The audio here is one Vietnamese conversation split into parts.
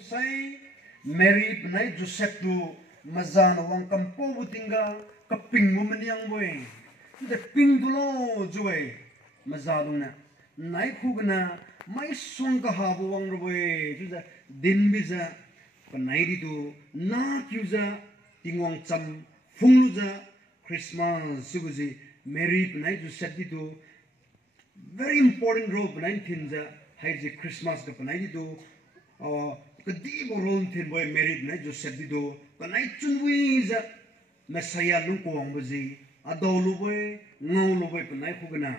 sai Mary penai Joseph tu mazana wang kampo butinga kaping mo maniang boy the ping dulo joy mazaduna nai khugna mai song ka habu wang boy juda din biza penai ditu na kyuza tingwang cham fungluza Christmas suguzi Mary penai Joseph ditu very important role penai thinja haiji Christmas ka penai ditu kadi boron thin boy Mary penai Joseph ditu penai chunwi za Messiah lung kuang bazi adolu boy ngau boy penai khugna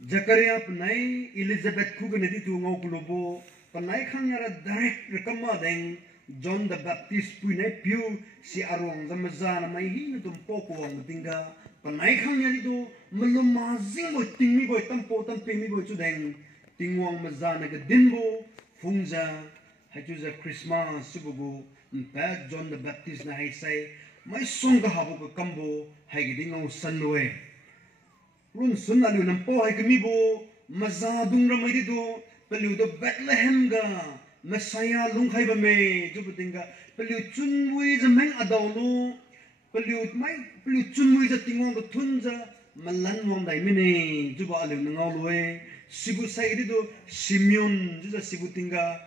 Zakaria penai Elizabeth khugna ditu ngau kulobo penai khangara direct rekama deng John the Baptist punai piu si arwang zamazana mai hin tum poko wang tinga penai khangya ditu melum mazing boy tingmi boy tampo tampemi boy chudeng tingwang mazana ke dinbo fungza hajuza Christmas subugu mpa John the Baptist na hai sai mai song ka habu ka kambo hai gidi ngau sanwe run sun alu nampo hai kemi bo maza dungra mai ditu pelu do Bethlehem ga Messiah lung khai ba me jubutinga pelu chunwi za meng adawlu pelu chunwi za tingwang ko thunja malan wang dai mine juba alu ngau loe sibu sai ditu Simeon juja sibu tinga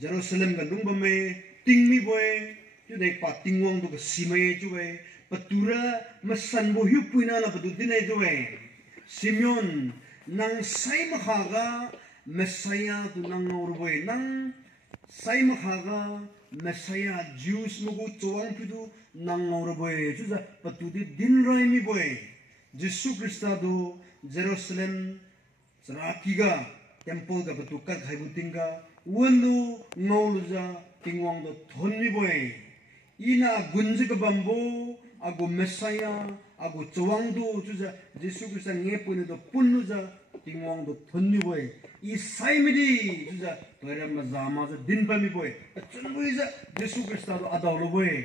Jerusalem ga lung ba me tingmi boy judai pa tingwang do ka simai juwe patura masan bo hiupuina na patu dinai juwe Simeon nang sai makhaga Messiah tu nang ngorboy nang sai makhaga Messiah Jews mugu chowang pidu nang ngorboy juza patu di din rai mi boy Jesus Christa do Jerusalem sarakiga temple ga patu ka haibutinga wanu ngoluza tingwang do thonni boy ina gunji ka bambo ago Messiah ago chowang do juza Jesus Christa nge pune do punnuza tingwang do thonni boy I saimidi juza toira mazama za din pami boy chunbuiza Jesus Christa do adawlo boy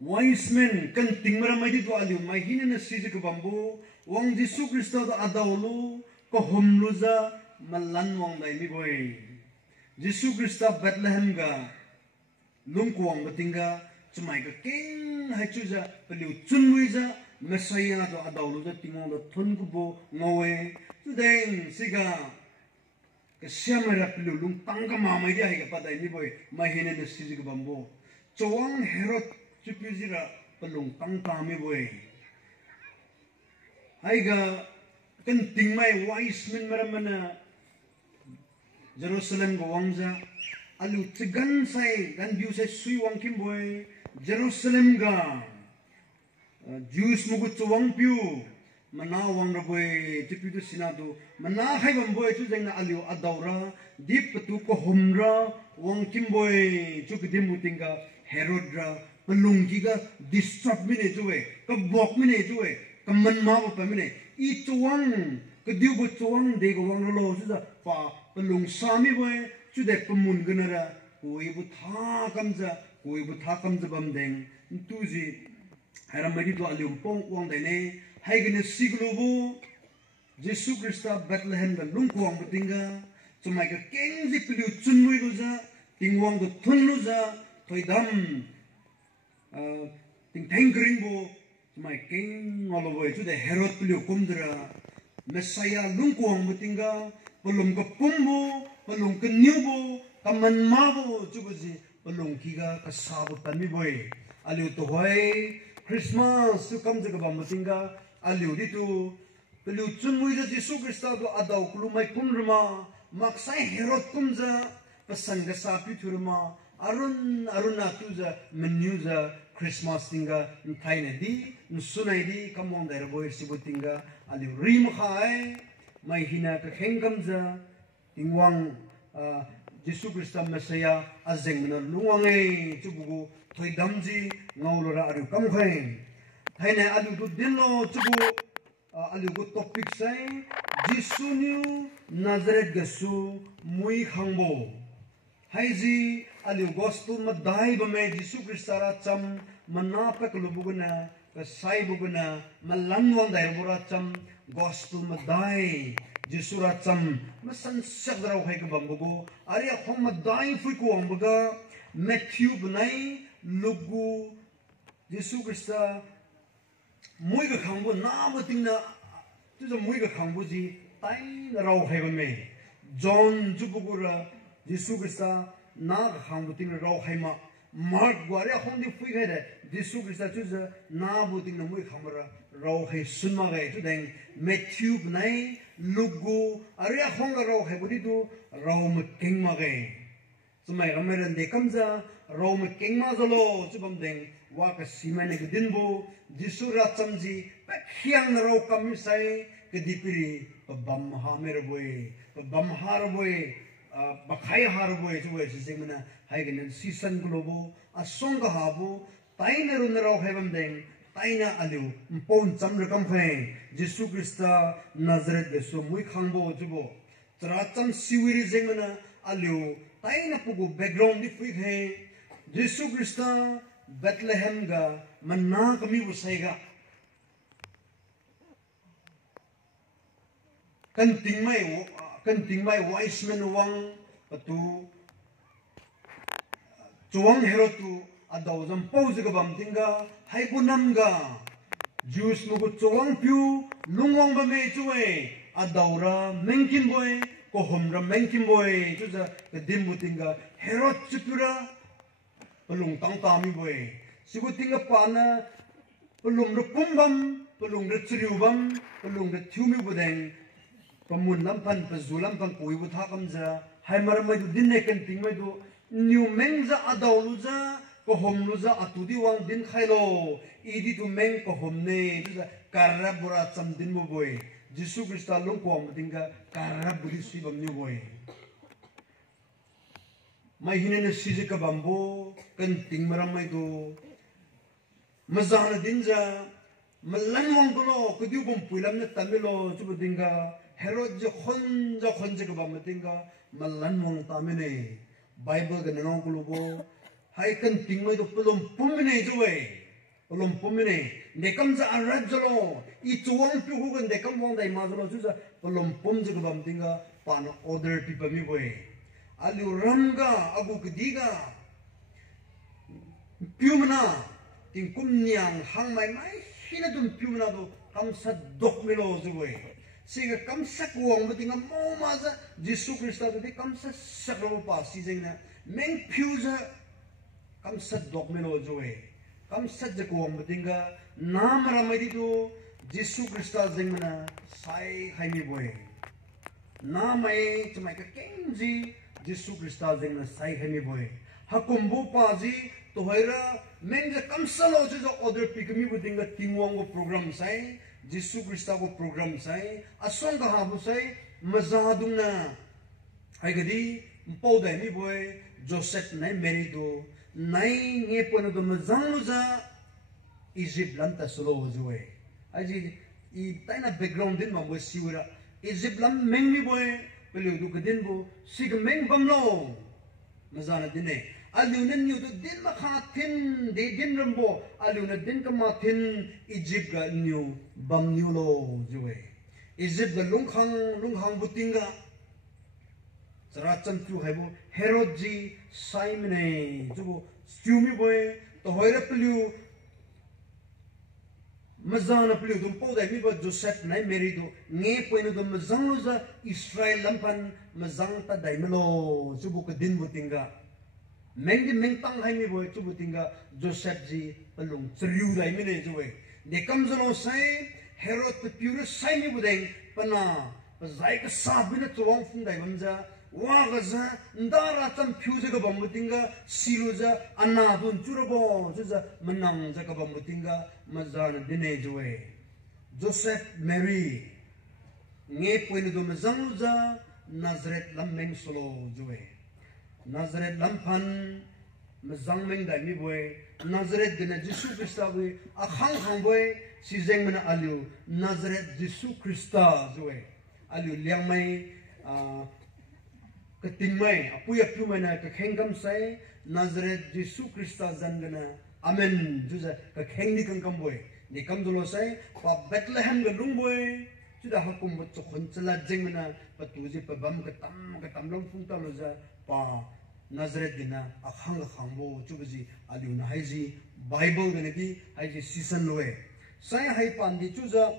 wise men kan tingmara mai di do aliu mai hinena siji ka bambo wang Jesus Christa do adawlo ko homluza malan wang dai mi boy Jesus Christa Bethlehem ga lungkuang batinga chumai ka king hai chuza paliu chunbuiza Messiah do adawlo za tingong do thongubo ngowe tudeng siga ka siamara piliu lung tangka mamai dia hai ka padai ni boy mahine na siji ka bambo chowang Herod chupizira pelung tangka mi boy hai ga kan tingmai wise men maramana Jerusalem go wangza alu tigan sai gan biu sai sui wang kim boy Jerusalem ga Jews mugu chowang piu mana wang ra boy tipi tu sinadu mana hai bam boy chu jeng na aliu adawra dip tu ko homra wang kim boy chu kidim mutinga Herod ra pelunggi ga disturb mine juwe ka bok mine juwe ka man ma ba mine I chowang ka diu go chowang de go wang lo chu da pa pelung sami boy chu de pemun gnara koi bu tha kamza bam deng tuji Haram mari tu alium pong uang dene hai gene siglobo Jesus Christa Bethlehem da lungkuang betingga cumai ka kengzi piliu chunmui luza tingwang do thun luza toidam ting tengkring bo cumai keng ngolobo itu de Herod piliu kumdra Messiah lungkuang betingga pelum ka pumbo pelum ka nyubo kaman mabo cubaji pelum kiga ka sabu tami boy aliu to hoy Christmas su kam jaga bamatinga aliu ditu pelu chunmui da Jesus Christa do adaw kulumai kumrma maksai Herod kumja pasanga sapi thurma aruna tuja menyuja Christmas tinga ntaine di nusunai di kamong daira boy sibutinga aliu rim khai mai hina ka khengkamja tingwang Jesus Christa Messiah azeng na luwangai chubugu thoi damji ngaulora aru kamkhain thaina alu du dinlo chubu alu go topic sai Jisu new Nazareth gasu mui khangbo haiji alu gospel madai bame Jisu Christa ra cham manapa klubuguna ka sai buguna malanwang dai bora cham gospel madai Jisura cham masan sak rau hai ka bambugo ari khom ma dai fui ko ambaga Matthew bunai lugu Jisu Krista mui ka khangbo na ma ting na tu mui ka khangbo ji tai na rau hai ba me John jubugura Jisu Krista na ka khangbo ting rau hai ma Mark gware khom di fui khai Jisu Krista tu na bu ting na mui khamra rau hai sunma gai tu deng Matthew bunai lugu ari khong rau hai budi tu rau ma king ma gai sumai ramaran de kamza rau ma king ma zalo chubam deng wa ka simane ke dinbu Jisu ra chamji pa khiang rau kam sai ke dipiri bam ha mer boy bam har boy ba khai har boy chu boy se mana hai gen season globo asong ga habu taina run rau hai bam deng taina alu pon cham rakam khai Jisu Krista Nazareth beso mui khangbo jubo tra cham siwiri jengmana alu taina pugu background di fui khai Jisu Krista Bethlehem ga manna kami busaiga kan tingmai wise men wang atu chuang herotu adaw jam pause ga bam tinga haipunam ga Jews mugu chuang piu lungwang ba me chuwe adawra mengkin boy ko homra mengkin boy chuja ka dimbu tinga herot chupura pelung tang tami boy sibu tinga pana pelung ru pumbam pelung ru chriubam pelung ru thiumi budeng pamun lampan pazulam pang koi bu thakamja hai mar mai du dinne kan ting mai du new mengza adawluja ko homluja atudi wang din khailo idi tu meng ko homne karra bura cham din mu boy Jisu Krista long ko am tinga karra buri sibam ni boy mai hinene sije ka bambo kan ting maram mai do mazana dinja malan wang ko ko diu bom puilam na tamilo chubu dinga Herod je khonja ka bam tinga malan wang tamine Bible ga nang ko lubo hai kan ting mai do pelom pumine jowe pelom pumine nekam za arad jolo I chuang pu hu gan nekam wang dai ma jolo chu za pelom pum je ka bam tinga pan other people mi boy alu ramga agu kdiga piumna ting kum niang hang mai hina dum piumna do kam sa dok melo jowe siga kam sa kuang matinga mo ma za Jisu Krista do kam sa sakro pa si jengna meng piuza kam sa dok melo jowe kam sa je kuang matinga nam ramai do Jisu Krista jengna sai haimi boy namai chmai ka kenji Jisu Krista jengna sai haimi boy hakumbu paji tohaira menja kamsalo jo order pikmi budinga tingwang go program sai Jisu Krista go program sai asong ga habu sai mazadungna haigadi mpodai mi boy Joseph nai Mary do nai nge pono do mazangluja Egypt lanta solo jowe aji I taina background din mambo siwira Egypt lam mengmi boy pelu du kedin bo sig meng bamlo mazana dine alunan new to din makhatin de din rambo alunan din kamatin Egypt ga new bam new lo jowe Egypt ga lunghang butinga sarachan tu haibo Herod ji Simon jubo stumi boy to hoira pelu mazana pelu dum po dai mi ba Joseph nai Mary do nge poino dum mazang za Israel lampan mazang ta dai melo jubo ka din butinga meng tang hai mi boy chubu tinga Joseph ji pelung chriu dai mi ne jowe de kam zalo sai Herod pe pure sai mi budeng pana zai ka sabina chuang fung dai bamja wa ga za ndara tam fuse ga bam butinga siluja anna dun churobo juja manang ja ka bam butinga mazan dine jowe Joseph Mary nge poinu do mazang ja Nazareth lam meng solo jowe Nazareth lampan mazang meng dai mi boy Nazareth dina Jisu Krista boy akhang boy si jeng mana alu Nazareth Jisu Krista jowe alu liang mai keting mai apuya pu mana ka khengam sai Nazareth Jisu Krista jangana amen juja ka khengni kangkam boy ni kam dolo sai pa Bethlehem ga lung boy chuda hakum bu chkhon chala jengna patuji pabam katam long phung ta loza pa Nazareth dina akhang khangbo chubuji aliuna haiji Bible gane di haiji season loe sai hai pandi chuza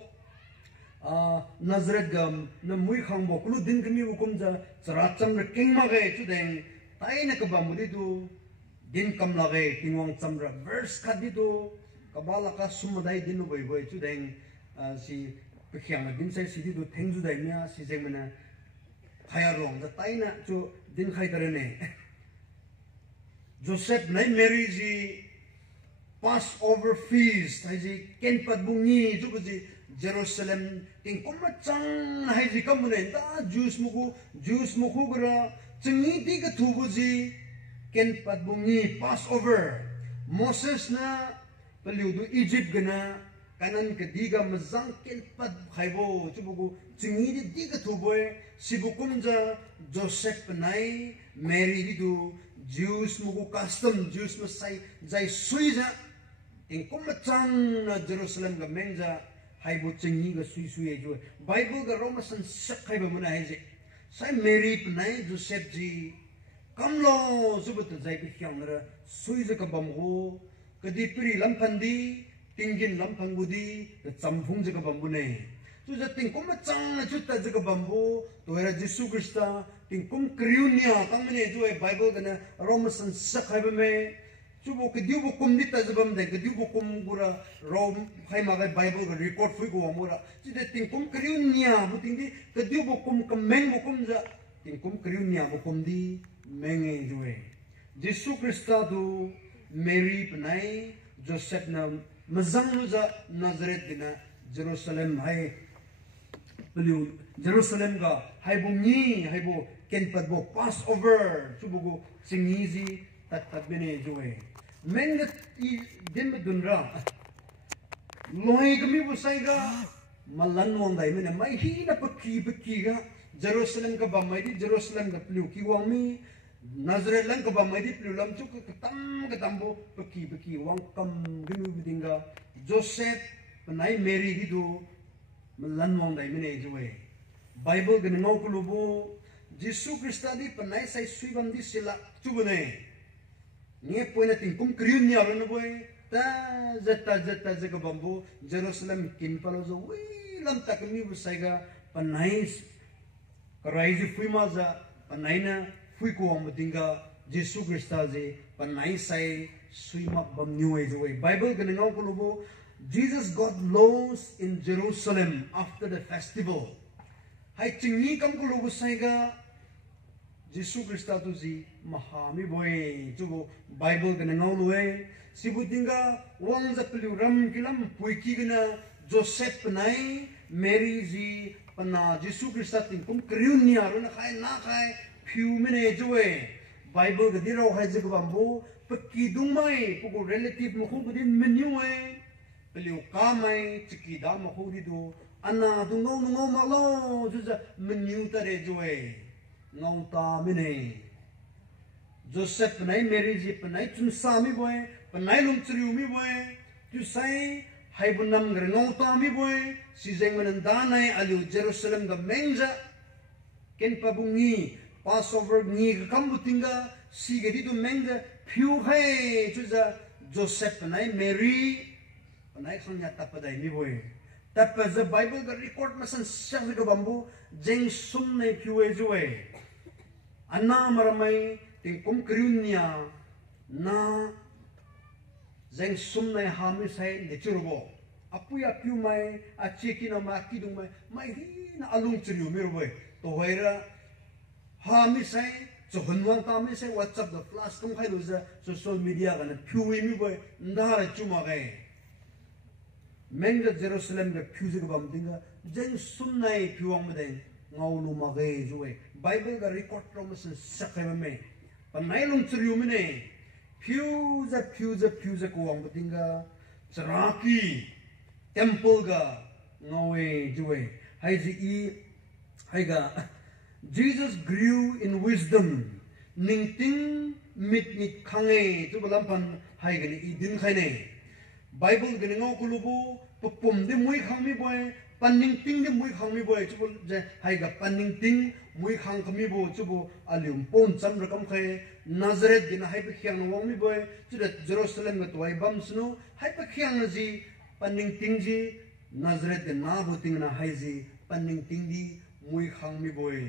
Nazareth gam na mui khangbo kulu din kami hukum ja characham ra kingma ge chudeng taina ka bamudi du din kam lage tingwang chamra verse khadi du kabala ka sumdai din boi boi chudeng si pekhyang din sai si du thengju dai nya si jengmana khaya rong da taina chu din khai tarene Joseph nai Mary ji Passover feast haji kenpat bungi jubuji Jerusalem ting kumachang haji kamune da Jews muku gra chingi di ka thubuji kenpat bungi Passover Moses na paliudu Egypt gana kanan ka diga mazang kenpat khaibo chubugu chingi di ka thuboy sibukumja Joseph nai Mary didu Jews mugu custom Jews masai jai suiza in kumachang na Jerusalem ga menja haibu chingi ga sui jo Bible ga romasan sak haiba muna haije sai Mary pnai Joseph ji kamlo subut jai bi khyamra suiza ka bamgo kadi pri lampandi tingin lampangudi champhung ja ka bambune tuja ting kumachang na chutta ja ka bambo toera Jesu Krista ting kum kriunia kamne jo Bible ga na romasan sak haiba me chubo ke diu kum dita zabam de ke diu kum gura rom khai ma Bible ga record fui go amura chide ting kum kriunia bu ting di ke diu kum kameng kum ja ting kum kriunia kum di menge joe Jesu Krista du Mary pnai Joseph na mazang ja Nazareth dina Jerusalem hai beliau Jerusalem ga hai bungi hai bo kenpat bo Passover chubo go singizi tat bene joe men i din dunra loi kami busai ga malan wandai mena mai hi na pakki ga Jerusalem ka bamai di Jerusalem ka plu ki wami Nazareth lang ka bamai di plu lam chuk katam bo pakki wang kam ginu bidinga Joseph panai Mary hidu malan wandai mena joe Bible ga ngau kulubo Jesu Krista di panai sai suibam di sila chubune nge poina ting kum kriun ni aro na boy ta zata bambu Jerusalem kin palo zo wi lam tak mi busaiga panai karaizi fui maza panai na fui ko am dinga Jesu Krista je panai sai suima bam new age way Bible gan ngau ko lobo Jesus got lost in Jerusalem after the festival hai chingi kam ko lobo saiga Jesu Krista tu si mahami boy tu Bible kena ngawluwe sibutinga wang zapelu ram kilam puiki kena Joseph penai Mary ji pana Jesu Krista tingkum kriunia runa khai na khai piu mene joe Bible ke dirau hai je bambu peki dumai puku relative mukhu budin menyue peliu kamai cikida mukhu didu ana tu ngau malo juja menyu tare joe ngau ta mine Joseph penai Mary ji penai chun sami boy penai lum triu mi boy tu sai hai bunam ngre ngau ta mi boy si jeng menanda nai alu Jerusalem ga menja ken pabungi Passover ngi kam butinga si gedi tu menja piu hai chuza Joseph penai Mary penai khanya tapadai mi boy tapaz the Bible ga record masan syang ga bambu jeng sum nei piu e joe Anna maramai tingkum kriunia na zeng sumnai hami sai nechurubo apuya piu mai acheki na ma kidung mai hi na alung chriu mirboy to hoira hami sai so hunwang ta mi sai WhatsApp the flash kum khai loza social media ga na piu mi boy ndara chuma gai menga Jerusalem ga piu ga bam dinga zeng sumnai piuang made ngawlu ma gai joe Bible ga record promises sakai me panai lung chriu mine piuza ko wang batinga charaki temple ga ngawe joe hai ga Jesus grew in wisdom ningting mit khange tu balampan hai ga ni idin khai ne Bible ga ngau kulubu pum de moi khang mi boy panning ting ni mui khang mi boy chubu je hai ga panning ting mui khang kami bo chubu alium pon cham rakam khe Nazareth din hai pe khyang wong mi boy chuda Jerusalem ga toy bam snu hai pe khyang ji panning ting ji Nazareth din na bu ting na hai ji panning ting di mui khang mi boy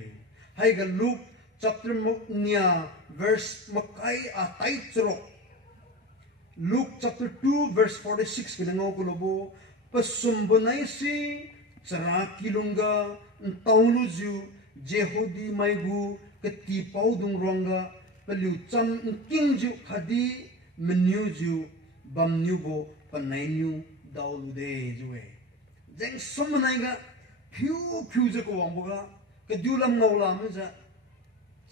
hai ga Luke chapter nia verse makai a tai chro Luke chapter 2 verse 46 kinango kulobo pasumbanai si Charakilunga Tauluju Jehudi Maigu Kati Paudung Ronga Pelu Cham Kingju Khadi Menuju Bamnubo Panainu Daulude Jue Jeng Somanaiga Pew Pewjako Wamboga Kadulam Naula Meza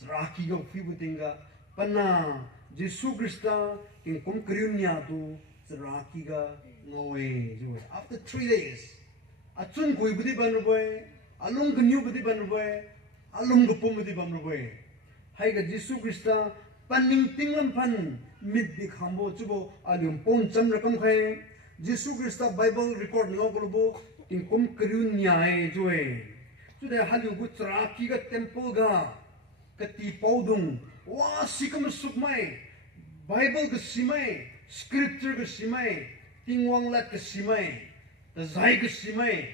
Charaki Go Fibutinga Pana Jesu Christa in Kum Kriunyatu Charaki ga Noe Jue after 3 days Achun koi budi banu boy, alung kenyu budi banu boy, alung gepom budi banu boy. Hai ga Jesu Krista paning tinglam pan mid dik hambo chubo alium pon cham rakam khai Jesu Krista Bible record ngo kolobo tingkom kriun nyai joe. Sudah halu gutra ki ga temple ga kati paudung wa sikam sukmai Bible ga simai scripture ga simai tingwang lat ga simai Zai ke simai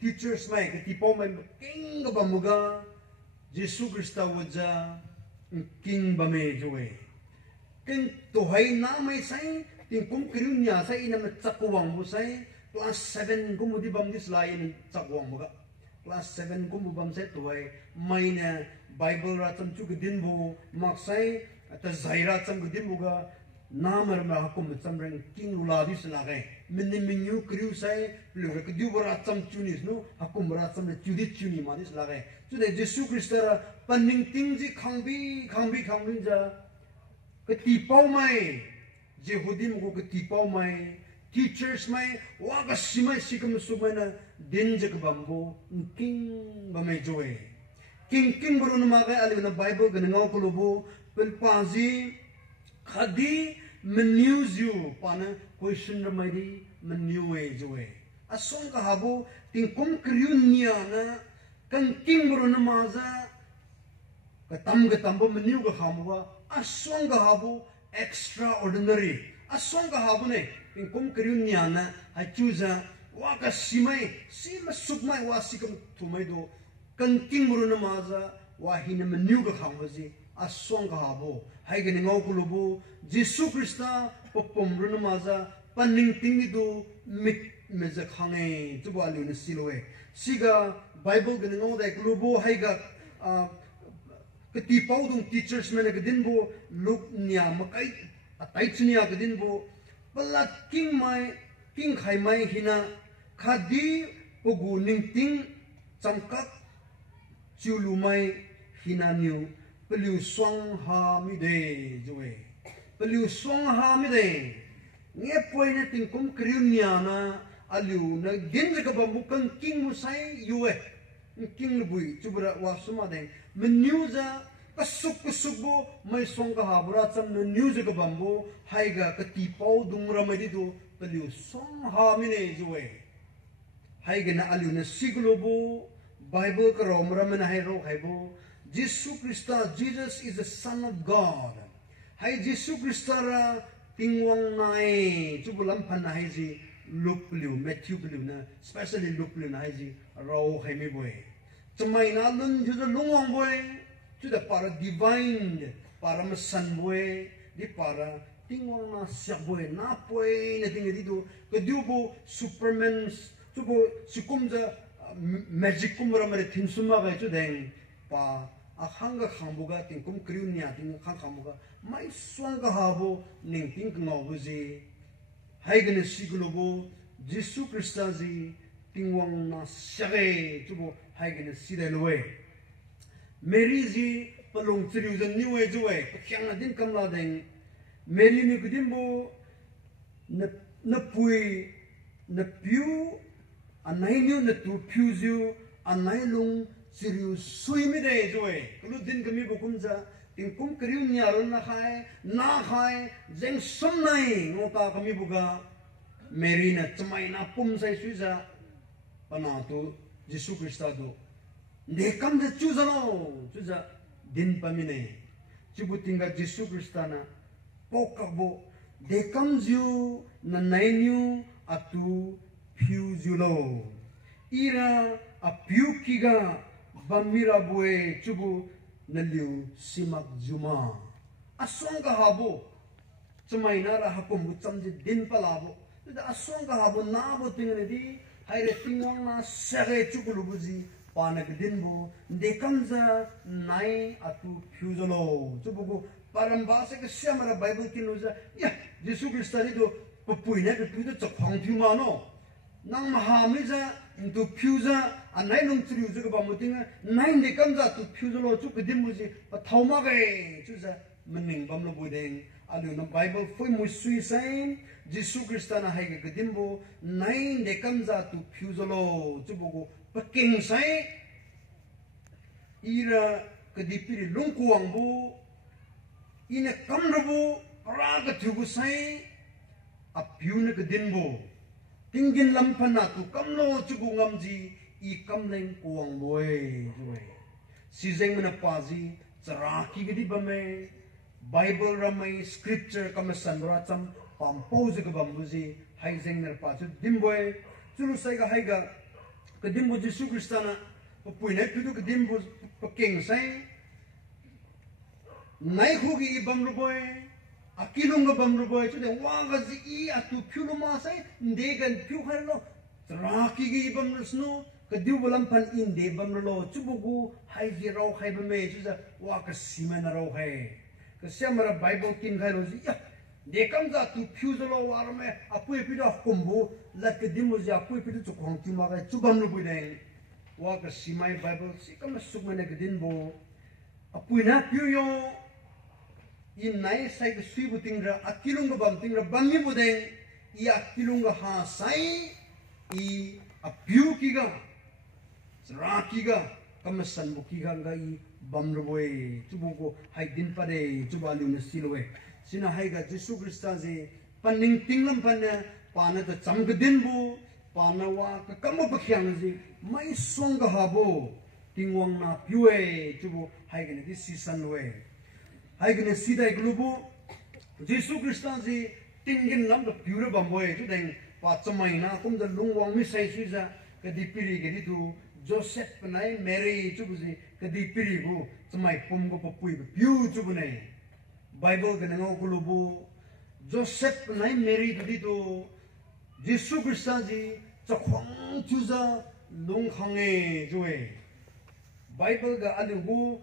teachers mai ke tipo mai king ga bamuga Jesu Krista waja king ba me joe king to hai na mai sai ting kum kriunya sai na chakwang bu sai class 7 kum di bam dis lain chakwang buga class 7 kum bam sai to hai mai na Bible ra cham chu din bu mak sai ta zaira cham din buga namar ma hakum cham reng king ula dis la gai min minyu kriu sai lu ke du bara cham chunis no hakum ra cham chudi chuni ma dis la gai chu de Jesu Krista paning ting ji khangbi ja ke ti pau mai Jehudim ko ke ti pau mai teachers mai wa ga simai sikam sumai na din je ke bambo king ba mai joe king buru ma ga ali na Bible ga ngau ko lobo pel pazi khadi menus you pana question ramadi menu joe asong ka habo ting kum kriunya na kan king buru na maza ka tambo menu ga hamwa asong ka habo extraordinary asong ka habo ne ting kum kriunya na achuza wa ka simai sima sukmai wa sikam thumai do kan king buru na maza wa hin menu ga hamwaji asong ka habo hai ga ngau kulubu Jesu Krista popom runa maza paning tingi do mik meza khange tubo alu na siloe siga Bible ga ngau da kulubu hai ga kati paudung teachers mena ga dinbo luk nya makai atai chunia ga dinbo palat king khai mai hina khadi pogu ning ting chamkak chulu mai hina new Pelu swang ha mi de joe Pelu swang ha mi de nge poi na ting kum kriunya na alu na din ka bambu kan king musai yue king bui chubra wa suma de menyuza kasuk bo mai swang ka habra cham na news ka bambu hai ga ka ti pau dungra mai do Pelu swang ha mi de joe hai ga na alu na siglobo Bible ka romra na hai ro hai bo Jesus Christa, Jesus is the Son of God. Hai Jesus Christa ra tingwang nai chubulam pan na hai ji Luke liu Matthew liu na especially Luke liu na hai ji rau hai mi boy. Chumai na lun ju lungwang boy chu da para divine para masan boy di para tingwang na siak boy na boy na tingi do kedubo Superman chubo sikumja magic kumra mare thinsuma ga chu deng pa akhanga khambuga tingkum kriunya ting khambuga mai swanga habo ning ting ngawuji haigene siglobo Jesu Krista ji tingwang na sage tubo haigene sidelwe Mary ji palong triu jan niwe juwe khyang din kamla deng Mary ni gudimbo na pui na piu anai ni na tu piu anai lung Sirius sui mi de joe kulu din kami bukumja tingkum kriu nyaron na khai jeng som nai ngota kami buga Mary na chmai na pum sai suiza pana tu Yesu Krista tu dekam de chuzano chuza din pamine chibu tingga Yesu Krista na pokabo dekam ju na nainyu atu piu julo ira a piu kiga bamira boe chubu naliu simak juma asonga habo chamaina ra hakum chamje din palabo da asonga habo na bo tingane di haire tingwang na sage chukulu buji panak din bo dekamza nai atu fuzolo chubugo parambasa ke siamara bible kinuza ya Yesu Kristani do pupuina ke tu de chapang thumano nang mahamija into fuza anai nung triuza ke bamutinga nai dekamza tu fuzolo chuk din buji pathoma ge chuza mening bamlo bodeng alu na bible foi musui sain Yesu Kristana hai ke dimbo nai dekamza tu fuzolo chubugo paking sai ira kedipiri lungkuang bu ina kamrabu praga tubu sai apyuna kedinbo tingin lampana tu kamlo chubu ngamji I kamleng kuang boy juwe sizeng mana pazi ceraki gedi bame bible ramai scripture kamasan racham pampose ke bambuzi haizeng ner pazu dimboy chulu sai ga haiga kedimbo Yesu Kristana puine pidu kedimbo paking sai nai khugi bamru boy akilung ga bamru boy chude wanga ji I atu phuluma sai ndegan phu kharlo traki gi bamru sno kediu bolam pan inde bamru lo chubugu haiji ro haibame chuza wa ka simena ro hai ka semara bible kin khairo ji ya dekam za tu phuzolo warme apui pidu kombo la kedimu ji apui pidu chukhong ti ma ga chubamru buideng wa ka simai bible sikam sukmene kedin bo apui na piyo in nai sai ke sui butingra akilunga bam tingra bammi budeng I akilunga ha sai I apiu kiga sra kiga kamasan bukiga ngai bamru boy tubuko hai din pare tubalu na silwe sina hai ga Yesu Krista je paning tinglam panna pana ta chamgdin bu panawa ka kamo pakhyang ji mai songa habo tingwang na piue tubu hai ga ni season we hai gane sidai glubu Yesu Krista ji tingin lam da pure bamboy tu deng pa chamai na kum da lungwang mi sai suza ka dipiri ge di tu Joseph nai Mary tu buji ka dipiri bu chamai pum go papui piu tu bunai bible gane ngo glubu Joseph nai Mary tu di tu Yesu Krista ji chakhong chuza lung khange joe bible ga alugu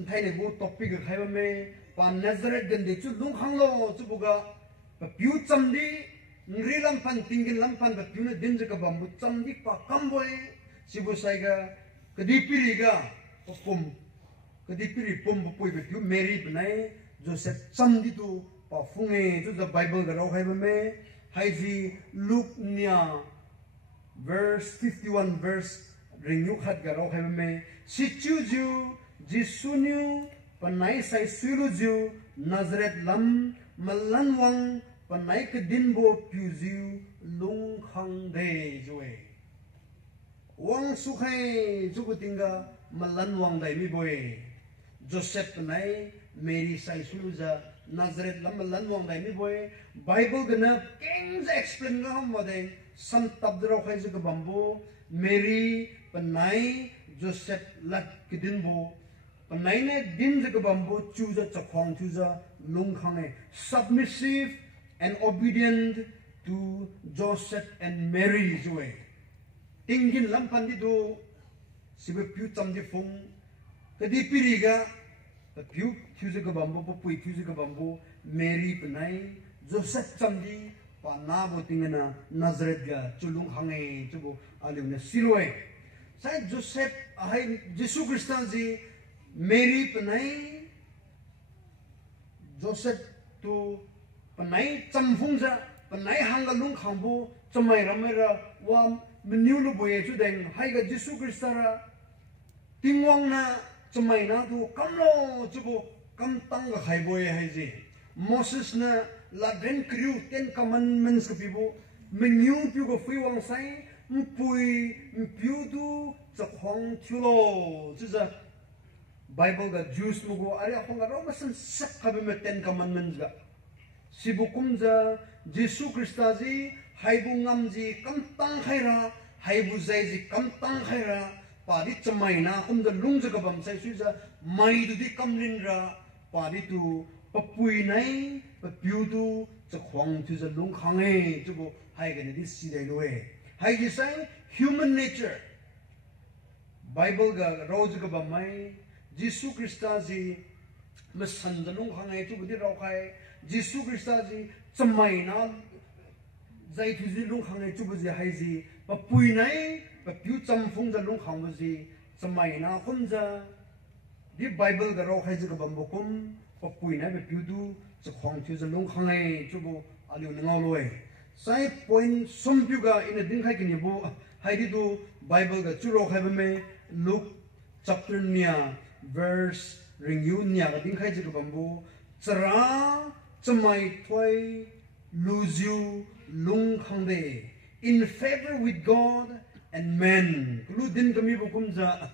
nthai bu topic ga khaiba me pa Nazareth gande chu lung khanglo chu buga pa piu chamdi ngri lam pan tingin lam pan ba piu na din ka bambu chamdi pa kamboy sibu sai ga kadipiri ga pum kadipiri pum bu poi ba piu Mary banai Joseph chamdi tu pa funge chu the bible ga ro khaiba me haiji Luke nia verse 51 verse renew khat ga ro khaiba me sichu ju Jisunu panai sai siluju Nazareth lam malanwang panai kedinbo puziu lung khang de joe wang sukhai jugutinga malanwang dai mi boy Joseph panai Mary sai siluja Nazareth lam malanwang dai mi boy Bible gana kings explain ga ham wade sam tabdro khai ju bambo Mary panai Joseph lat kedinbo Panaine din the bambo chuza chakhong chuza lung khange submissive and obedient to Joseph and Mary joy tingin lampandi do sibe piu chamdi fung kadi piriga piu chuza ka bambo pui chuza ka bambo Mary panai Joseph chamdi panabo tingana Nazareth ga chulung khange chubo alune silwe sai Joseph ahai Yesu Krista ji Mary panai Joseph tu panai chamfungja panai hangalung khambu chamai ramera wa meniulu boye chu deng hai ga Yesu Krista ra tingwang na chamai na tu kamlo chubo kam tang ga khai boye hai ji Moses na la den kriu 10 commandments ka pibo meniu pu go fui wang sai pui piu du za khong thulo za Bible ga Jews mugo ari khong ga ro masan sak ka be Ten Commandments ga sibukum za Jesu Krista ji haibu ngam ji kam tang khaira haibu zai ji kam tang khaira padi chamai na kum da lung za ga bam sai su za mai du di kam lin ra padi tu papui nai papiu du za khong tu za lung khang e chu bo hai ga ni di si dai lo e hai ji sai human nature Bible ga roz ga bam mai Jesu Krista ji masan da lung khang e chu bo di ro khai Jesu Krista ji chamai na zai tu ji lung khang e chu bo ji hai ji papui nai papiu cham phung da lung khang bo ji chamai na khum za di Bible ga ro khai ji ga bam bo kum papui nai papiu du za khong tu za lung khang e chu bo aliu na ngau lo e sai point som piu ga in a ding khai ki ni bo hai di du Bible ga chu ro khai ba me Luke chapter nia verse ring yu nia ga ding khai ji ga bam bo chara chamai thoi lose you lung khang de in favor with God and men lu din kami bo kum za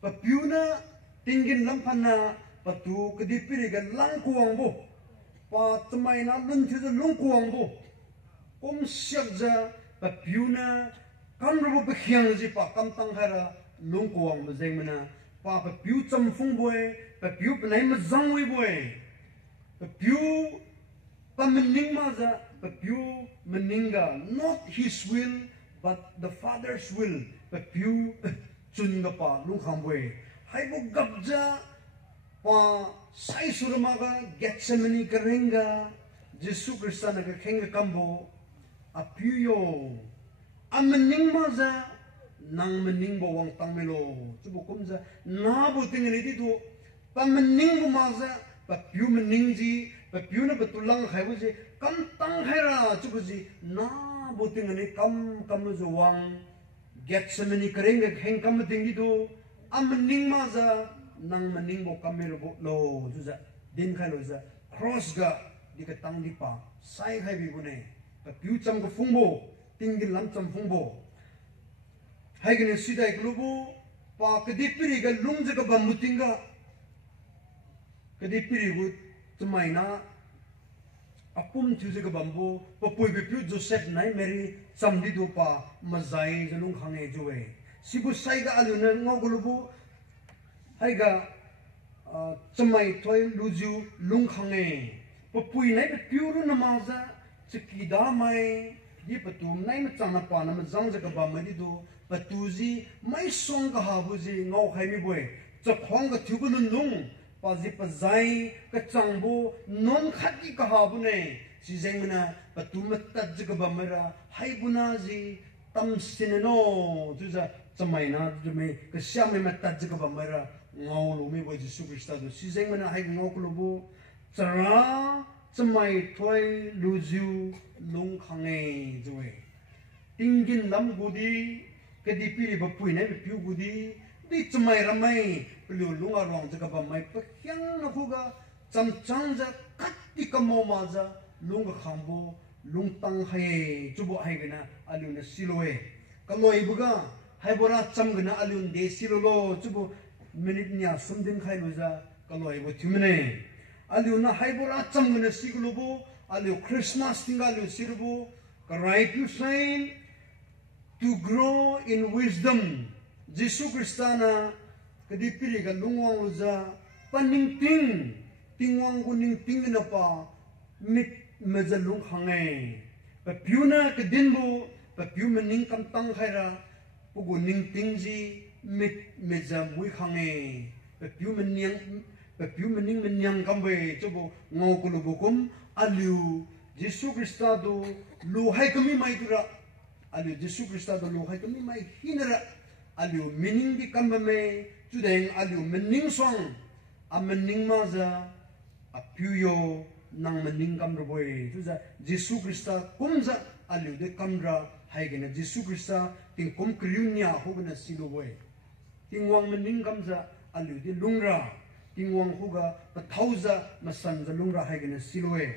papiu na tingin lam phan na patu kedi piri ga lang kuang bo pa chamai na lun thu lung kuang bo kum siak za papiu na kam ro bo khiang ji pa kam tang hara lung kuang bo zeng mana pa papiu cham phung boy papiu panai ma zang wi boy papiu pa mening ma za papiu meninga not his will but the Father's will papiu chun ga pa lung khang boy hai bo gap ja pa sai surmaga Gethsemane karenga Jesu Krista na khenga kambo apiyo amning maza nang mening bo wang tangmelo chubo kumza na bo tingani di do pamning bo maza papiu mening ji papiu na batulang khaibo ji kam tang khaira chubo ji na bo tingani kam kam zo wang Gethsemane karenga kheng kam tingi do amning maza nang mening bo kamelo bo lo juza din khai lo za cross ga di ka tang di pa sai khai bi bune ka piu cham ko phung bo tingin lam cham phung bo hai gene sidai globo pa ka di piri ga lung ja ka bam mutinga ka di piri gu tumai na apum chu ja ka bam bo pa poi be piu Joseph nai Mary cham di do pa mazai ja lung khang e joe sibu sai ga alu na ngau globo hai ga chamai thoi luju lung khange papui nai pe piuru na maza chiki da mai di patum nai ma chana pa na ma jang ja ka ba ma di do patuji mai song ka ha bu ji ngau khai mi boy cha khong ga thu bu nun lung pa ji pa zai ka chang bu non khat ki ka ha bu ne si zeng na patum tat ja ka ba ma ra hai bu na ji tam sin no ju ja chamai na ju me ka syam me tat ja ka ba ma ra ngau lo me boy Jesu Krista do si zeng mana hai ngau ko lo bo chara chamai thoi luju lung khange joe tingin lam gudi ke di piri ba pui nai piu gudi di chamai ramai lu lunga rong ja ka ba mai pa kyang na ko ga cham chang ja kat ti ka mo ma ja lung khang bo lung tang hai chu bo hai gana alu na siloe ka loi bu ga hai bora cham gana alu de silolo chu bo minute nya sumdin khai loja kaloi bo thimne aliu na haibora chamgna siglubo aliu Christmas tinga aliu sirbo karai pu sain to grow in wisdom Jesu Kristana kadi piri ga lungwang loja paning ting tingwang guning ting na pa mit mejalung khangai pa piuna kadinbo pa piu mening kam tang khaira pugu ning tingji mit meja mui khange papiu mening menyang kambe cobo ngau kulu bokum aliu Jesu Krista do lu hai kami mai tura aliu Jesu Krista do lu hai kami mai hinara aliu mening di kamba me tudeng aliu mening song a mening maza apiu yo nang mening kamro boy tuza Jesu Krista kumza aliu de kamra hai gena Jesu Krista ting kum kriunya hobna silo boy tingwang mening kamza alu di lungra tingwang huga pathauza masan za lungra haigena siloe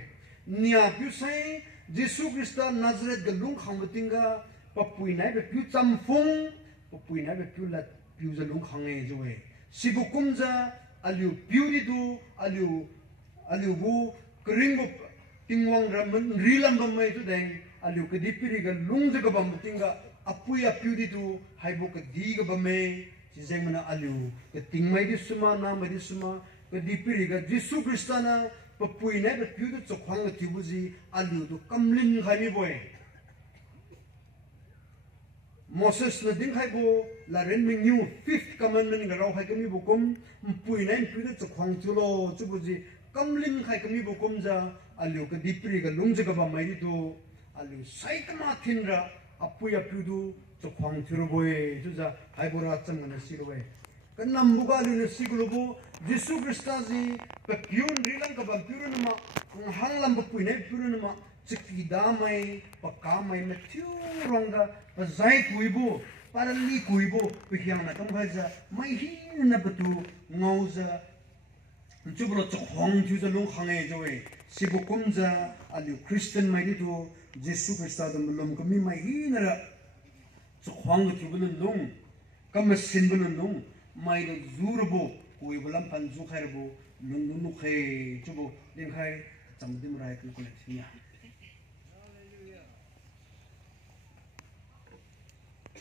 nia pu sai Jesu Krista Nazareth ga lung khang tinga papui nai be piu cham phung papui nai be piu lat piu za lung khange joe sibukum za aliu piu di du aliu bu kering bu tingwang ram rilam bam mai tu deng aliu ke dipiri ga lung za ga bam tinga apui apiu di du hai bu ke di ga bam mai si zeng mana aliu ke ting mai di suma na mai di suma ke dipiri ga Jesu Kristana papui nai be piu du chokhang ga tibuji aliu du kamlin khani boy Moses na ding hai bo la ren ming new fifth commandment ga raw hai kami bukum pui nai piu du chokhang chulo chubuji kamlin khai kami bukum za aliu ke dipiri ga lung za ga bam mai di du aliu sai kama thinra apui apiu du chokhang chulo boy juja hai bora chang na sirowe kan nambuga lu na sigulubu Jesu Kristaji pe piun rilang ka bam piun nama hanglam pui nai piun nama chiki damai pakamai na tiuranga zai kuibu parali kuibu pihyang na kam khaja mai hin na batu ngauza chubro chokhong chuza lung khange jowe sibukumza aliu Christian mai tu Jesu Krista dum lom kami mai hin ra chokhong chubun lung kam sinbun lung mai do zurbo kuibulam pan zu khairbo lung nu khe chubo ding khai chamdim rai ku kulethia